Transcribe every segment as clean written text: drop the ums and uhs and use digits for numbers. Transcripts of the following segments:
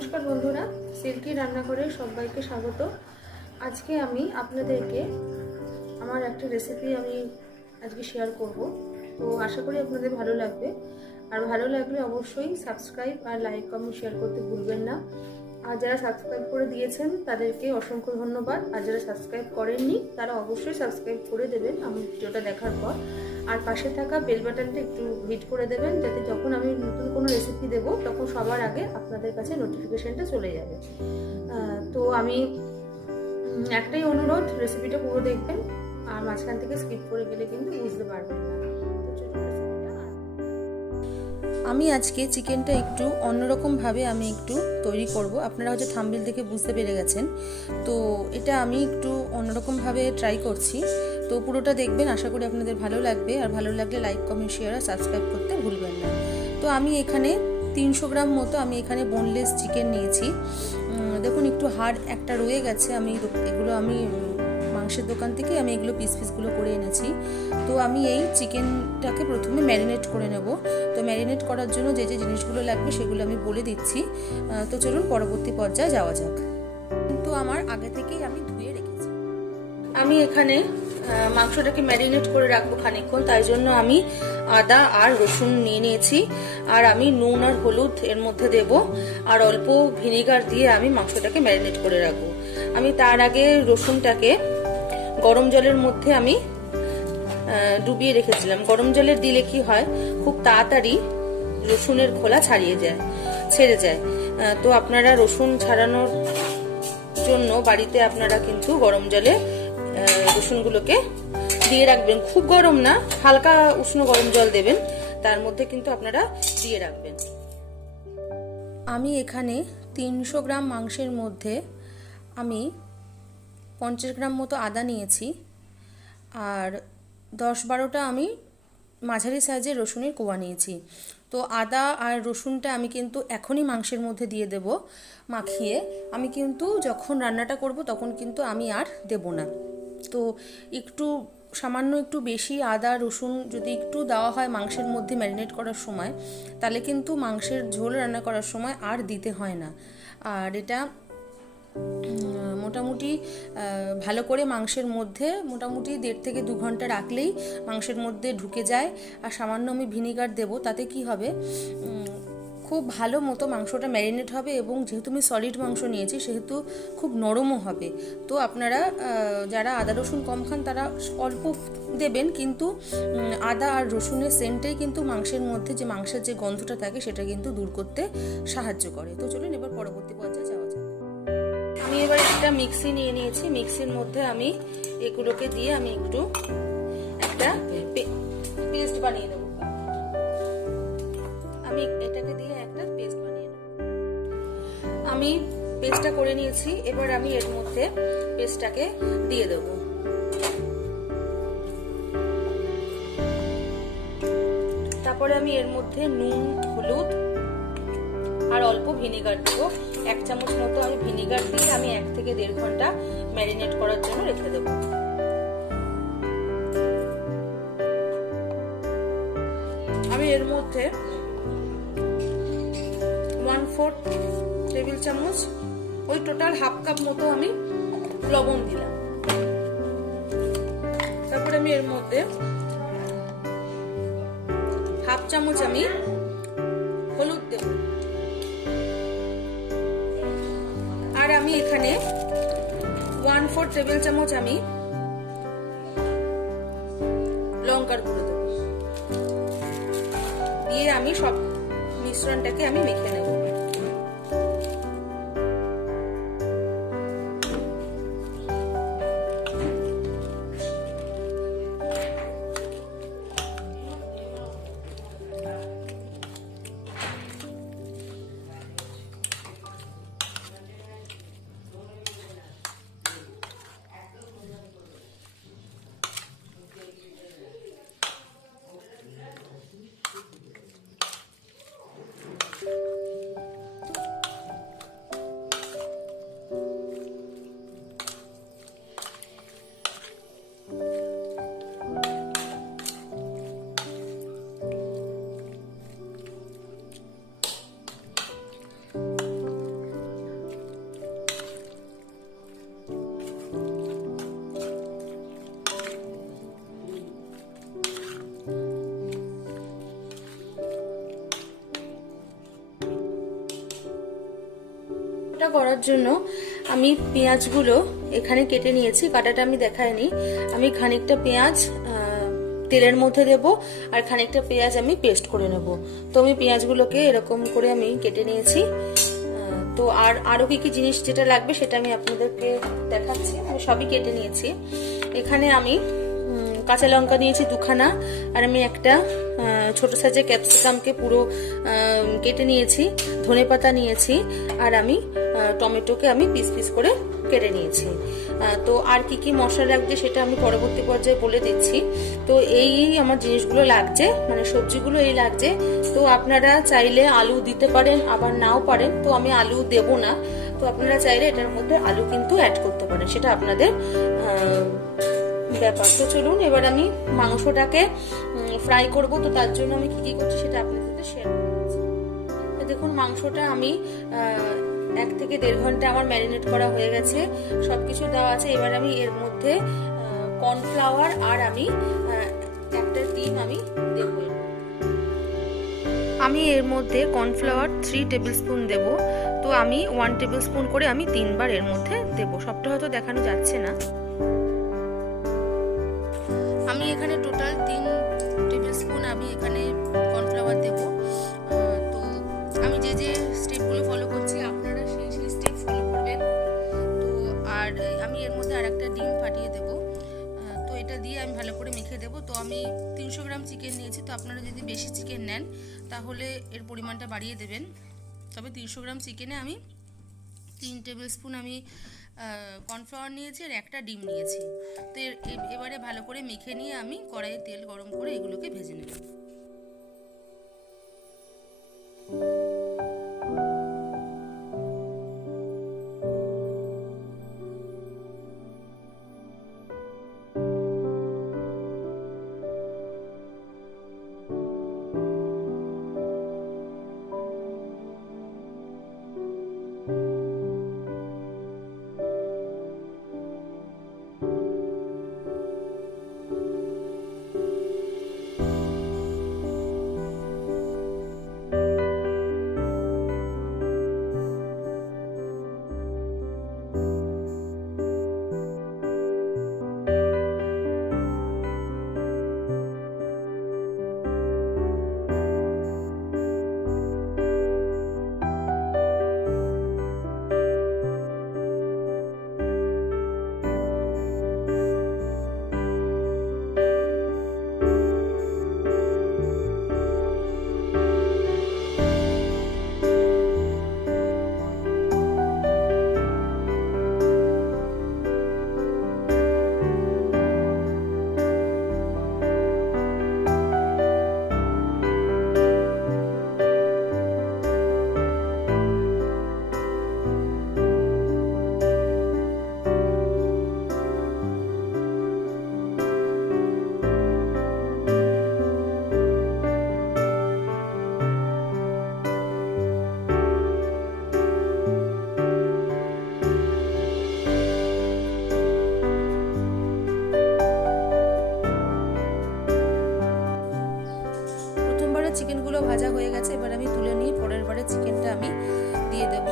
নমস্কার বন্ধুরা, সিল্কি রান্নাঘরে সবাইকে স্বাগত। আজকে আমি আপনাদেরকে আমার একটা রেসিপি আজকে শেয়ার করব। তো আশা করি আপনাদের ভালো লাগবে। আর ভালো লাগলে অবশ্যই সাবস্ক্রাইব আর লাইক কমেন্ট শেয়ার করতে ভুলবেন না। আর যারা সাবস্ক্রাইব করে দিয়েছেন তাদেরকে অসংখ্য ধন্যবাদ। আর যারা সাবস্ক্রাইব করেননি তারা অবশ্যই সাবস্ক্রাইব করে দেবেন আমার ভিডিওটা দেখার পর। আর পাশে থাকা বেল বাটনটা একটু হিট করে দেবেন, যাতে যখন আমি নতুন কোনো রেসিপি দেব তখন সবার আগে আপনাদের কাছে নোটিফিকেশনটা চলে যাবে। তো আমি একটাই অনুরোধ, রেসিপিটা পুরো দেখবেন, আর মাঝখান থেকে স্কিপ করে গেলে কিন্তু বুঝতে পারবেন না। আমি আজকে চিকেনটা একটু অন্যরকমভাবে একটু তৈরি করব। আপনারা হয়তো থাম্বনেল দেখে বুঝতে পেরে গেছেন। তো এটা আমি একটু অন্যরকমভাবে ট্রাই করছি। তো পুরোটা দেখবেন, আশা করি আপনাদের ভালো লাগবে। আর ভালো লাগলে লাইক কমেন্ট শেয়ার আর সাবস্ক্রাইব করতে ভুলবেন না। তো আমি এখানে 300 গ্রাম মতো এখানে বোনলেস চিকেন নিয়েছি। দেখুন একটু হাড় একটা রয়ে গেছে। এগুলো মাংসের দোকান থেকে এগুলো পিসগুলো করে এনেছি। তো আমি এই চিকেনটাকে প্রথমে ম্যারিনেট করে নেব। তো ম্যারিনেট করার জন্য যে যে জিনিসগুলো লাগবে সেগুলো আমি বলে দিচ্ছি। তো চলুন পরবর্তী পর্যায়ে যাওয়া যাক। কিন্তু আমার আগে থেকেই আমি ধুয়ে রেখেছি। আমি এখানে মাংসটাকে ম্যারিনেট করে রাখবো খানিকক্ষণ, তাই জন্য আমি আদা আর রসুন নিয়ে নিয়েছি। আর আমি নুন আর হলুদ এর মধ্যে দেব, আর অল্প ভিনেগার দিয়ে আমি মাংসটাকে ম্যারিনেট করে রাখবো। আমি তার আগে রসুনটাকে গরম জলের মধ্যে আমি ডুবিয়ে রেখেছিলাম। গরম জলের দিলে কি হয়, খুব তাড়াতাড়ি রসুনের খোলা ছেড়ে যায়। তো আপনারা রসুন ছাড়ানোর জন্য বাড়িতে আপনারা কিন্তু গরম জলে রসুনগুলোকে দিয়ে রাখবেন। খুব গরম না, হালকা উষ্ণ গরম জল দেবেন, তার মধ্যে কিন্তু আপনারা দিয়ে রাখবেন। আমি এখানে 300 গ্রাম মাংসের মধ্যে আমি 50 গ্রাম মতো আদা নিয়েছি, আর 10-12টা আমি মাঝারি সাইজের রসুনের কোয়া নিয়েছি। তো আদা আর রসুনটা আমি কিন্তু এখনই মাংসের মধ্যে দিয়ে দেব মাখিয়ে। আমি কিন্তু যখন রান্নাটা করব তখন কিন্তু আমি আর দেব না। তো সামান্য একটু বেশি আদা রসুন যদি একটু দেওয়া হয় মাংসের মধ্যে ম্যারিনেট করার সময়, তাহলে কিন্তু মাংসের ঝোল রান্না করার সময় আর দিতে হয় না। আর এটা মোটামুটি ভালো করে মাংসের মধ্যে মোটামুটি 1.5 থেকে 2 ঘন্টা রাখলেই মাংসের মধ্যে ঢুকে যায়। আর সামান্য আমি ভিনিগার দেব, তাতে কি হবে, খুব ভালো মতো মাংসটা ম্যারিনেট হবে, এবং যেহেতু আমি সলিড মাংস নিয়েছি সেহেতু খুব নরমও হবে। তো আপনারা যারা আদা রসুন কম খান তারা অল্প দেবেন, কিন্তু আদা আর রসুনের সেন্টটাই কিন্তু মাংসের যে গন্ধটা থাকে সেটা কিন্তু দূর করতে সাহায্য করে। তো চলুন এবার পরবর্তী পর্যায়ে যাওয়া যাক। আমি এবার একটা মিক্সি নিয়ে নিয়েছি। মিক্সির মধ্যে আমি এগুলোকে দিয়ে আমি একটা পেস্ট বানিয়ে নেব। আমি এটাকে দিয়ে একটা পেস্ট বানিয়ে নেব। আমি পেস্টটা করে নিয়েছি। এবার আমি এর মধ্যে পেস্টটাকে দিয়ে দেব। তারপরে আমি এর মধ্যে নুন হলুদ আর অল্প ভিনেগার দেবো। 1 চামচ মতো আমি ভিনেগার দিয়ে আমি 1 থেকে 1.5 ঘন্টা ম্যারিনেট করার জন্য রেখে দেব। আমি এর মধ্যে 1/4 টেবিল চামচ, ওই টোটাল হাফ কাপ মতো আমি লবণ দিলাম। তারপরে আমি এর মধ্যে হাফ চামচ আমি হলুদ দেব। আর আমি এখানে 1/4 টেবিল চামচ আমি লঙ্কার গুঁড়ো দেব। দিয়ে আমি সব মিশ্রণটাকে আমি মেখে নেব। করার জন্য আমি পেঁয়াজগুলো এখানে কেটে নিয়েছি, কাটাটা আমি দেখাইনি। আমি খানিকটা পেঁয়াজ তেলের মধ্যে দেব আর খানিকটা পেঁয়াজ আমি পেস্ট করে নেব। তো আমি পেঁয়াজগুলোকে এরকম করে আমি কেটে নিয়েছি। তো আরো কি কি জিনিস যেটা লাগবে সেটা আমি আপনাদেরকে দেখাচ্ছি। আমি সবই কেটে নিয়েছি। এখানে আমি কাঁচা লঙ্কা নিয়েছি দুখানা, আর আমি একটা ছোট সাইজের ক্যাপসিকামকে পুরো কেটে নিয়েছি, ধনেপাতা নিয়েছি, আর আমি টমেটোকে আমি পিস পিস করে কেটে নিয়েছি। তো আর কি কি মশলা লাগছে সেটা আমি পরবর্তী পর্যায়ে বলে দিচ্ছি। তো এই আমার জিনিসগুলো লাগছে, মানে সবজিগুলো এই লাগছে। তো আপনারা চাইলে আলু দিতে পারেন, আবার নাও পারেন। তো আমি আলু দেব না। তো আপনারা চাইলে এটার মধ্যে আলু কিন্তু অ্যাড করতে পারেন, সেটা আপনাদের ব্যাপার। তো চলুন এবার আমি মাংসটাকে ফ্রাই করব। তো তার জন্য আমি কি কি করছি সেটা আপনাদের সাথে শেয়ার করছি। তো দেখুন মাংসটা আমি 1 থেকে 1.5 ঘন্টা আমার ম্যারিনেট করা হয়ে গেছে, সবকিছু দেওয়া আছে। এবার আমি এর মধ্যে কর্নফ্লাওয়ার আর আমি একটা ডিম আমি দেব। আমি এর মধ্যে কর্নফ্লাওয়ার 3 টেবিল স্পুন দেব। তো আমি 1 টেবিল স্পুন করে আমি 3 বার এর মধ্যে দেব, সবটা হয়তো দেখানো যাচ্ছে না। আমি এখানে টোটাল 3 টেবিল স্পুন আমি এখানে কর্নফ্লাওয়ার দেব। তো আমি যে যে স্টেপগুলো ফলো করছি আপনারা সেই স্টেপ ফলো করবেন। তো আর আমি এর মধ্যে আর একটা ডিম ফাটিয়ে দেব। তো এটা দিয়ে আমি ভালো করে মেখে দেব। তো আমি 300 গ্রাম চিকেন নিয়েছি। তো আপনারা যদি বেশি চিকেন নেন তাহলে এর পরিমাণটা বাড়িয়ে দেবেন। তবে 300 গ্রাম চিকেনে আমি 3 টেবিল স্পুন আমি কর্নফ্লাওয়ার নিয়েছি আর একটা ডিম নিয়েছি। তো এবারে ভালো করে মেখে নিয়ে আমি কড়াইয়ে তেল গরম করে এগুলোকে ভেজে নেব। চিকেনগুলো ভাজা হয়ে গেছে, এবার আমি তুলে নিয়ে পরের বারে চিকেনটা আমি দিয়ে দেব।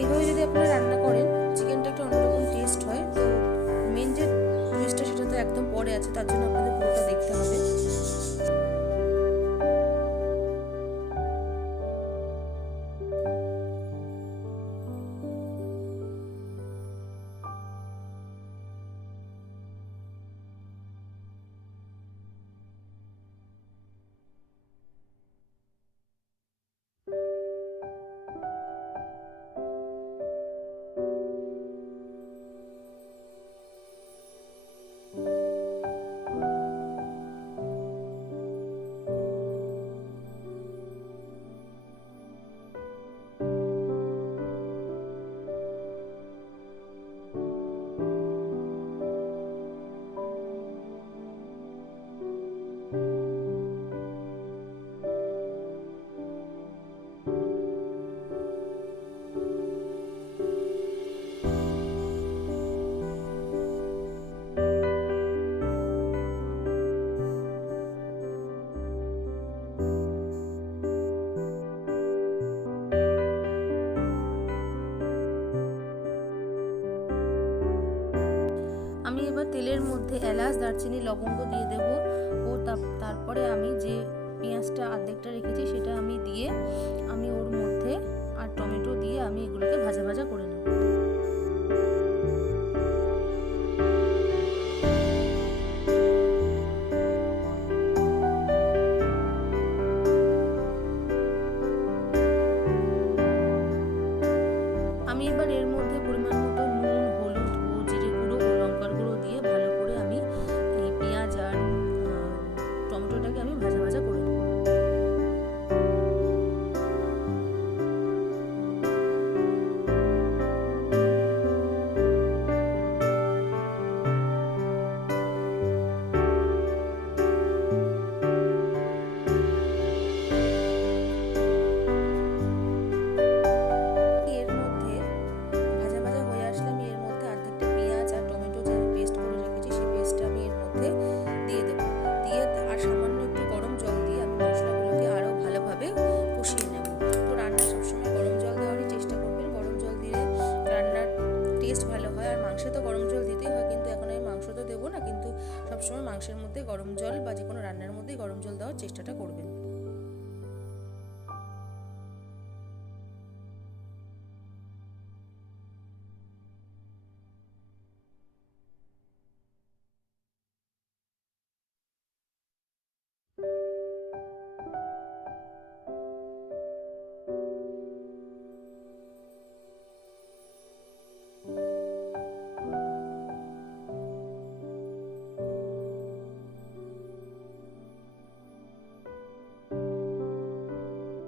এইভাবে যদি আপনারা রান্না করেন চিকেনটা একটা অন্যরকম টেস্ট হয়। তো মেন যে টুইস্টটা সেটা তো একদম পরে আছে, তার জন্য আপনাদের পুরোটা দেখতে হবে। এবার তেলের মধ্যে এলাচ, দারচিনি, লবঙ্গ দিয়ে দেব ও তারপরে আমি যে পেঁয়াজটা অর্ধেকটা রেখেছি সেটা আমি দিয়ে আমি ওর মধ্যে আর টমেটো দিয়ে আমি এগুলোকে ভাজা ভাজা করে নেব। আমি এবার এর মধ্যে পরিমাণ মতো নুন, হলুদ ও জিরে গুঁড়ো ও লঙ্কার গুঁড়ো দিয়ে ভালো করে আমি এই পেঁয়াজ আর টমেটোটাকে আমি ভাজা ভাজা করে নেব। সবসময় মাংসের মধ্যে গরম জল বা যে কোনো রান্নার মধ্যে গরম জল দেওয়ার চেষ্টাটা করবেন।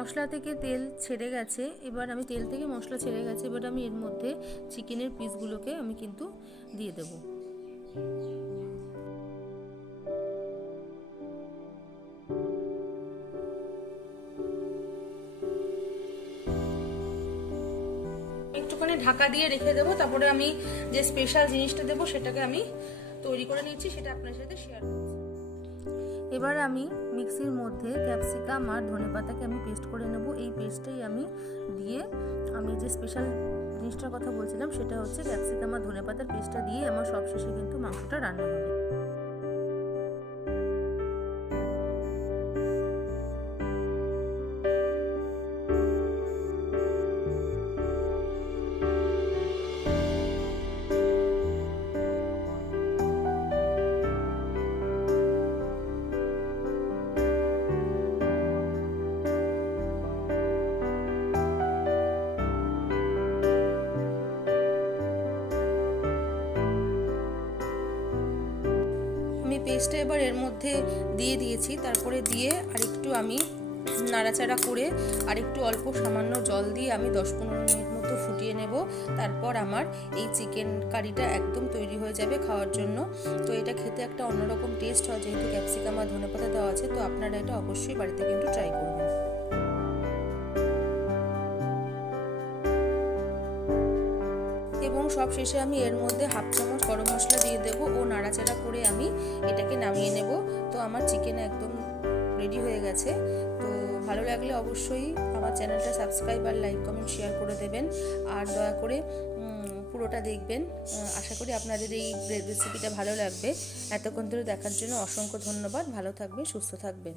মশলা থেকে তেল ছেড়ে গেছে, এবার আমি তেল থেকে মশলা ছেড়ে গেছে, এবার আমি এর মধ্যে চিকেনের পিসগুলোকে আমি কিন্তু দিয়ে দেব। একটুখানি ঢাকা দিয়ে রেখে দেবো, তারপরে আমি যে স্পেশাল জিনিসটা দেবো সেটাকে আমি তৈরি করে নিচ্ছি, সেটা আপনার সাথে শেয়ার করছি। এবার আমি মিক্সির মধ্যে ক্যাপসিকাম আর ধনেপাতাকে আমি পেস্ট করে নেব। এই পেস্টটাই আমি দিয়ে আমি যে স্পেশাল জিনিসটার কথা বলছিলাম সেটা হচ্ছে ক্যাপসিকাম আর ধনেপাতার পেস্টটা দিয়ে আমার সবশেষে কিন্তু মাংসটা রান্না হবে। পেস্টটা এবার এর মধ্যে দিয়ে দিয়েছি, তারপরে দিয়ে আরেকটু আমি নাড়াচাড়া করে আরেকটু অল্প সামান্য জল দিয়ে আমি 10-15 মিনিট মতো ফুটিয়ে নেব। তারপর আমার এই চিকেন কারিটা একদম তৈরি হয়ে যাবে খাওয়ার জন্য। তো এটা খেতে একটা অন্যরকম টেস্ট হয়, যেহেতু ক্যাপসিকাম আর ধনেপাতা দেওয়া আছে। তো আপনারা এটা অবশ্যই বাড়িতে কিন্তু ট্রাই করবেন। এবং সব শেষে আমি এর মধ্যে 1/2 চামচ গরম মশলা দিয়ে দেবো ও নাড়াচাড়া করে আমি এটাকে নামিয়ে নেব। তো আমার চিকেন একদম রেডি হয়ে গেছে। তো ভালো লাগলে অবশ্যই আমার চ্যানেলটা সাবস্ক্রাইব আর লাইক, কমেন্ট, শেয়ার করে দেবেন আর দয়া করে পুরোটা দেখবেন। আশা করি আপনাদের এই রেসিপিটা ভালো লাগবে। এতক্ষণ ধরে দেখার জন্য অসংখ্য ধন্যবাদ। ভালো থাকবেন, সুস্থ থাকবেন।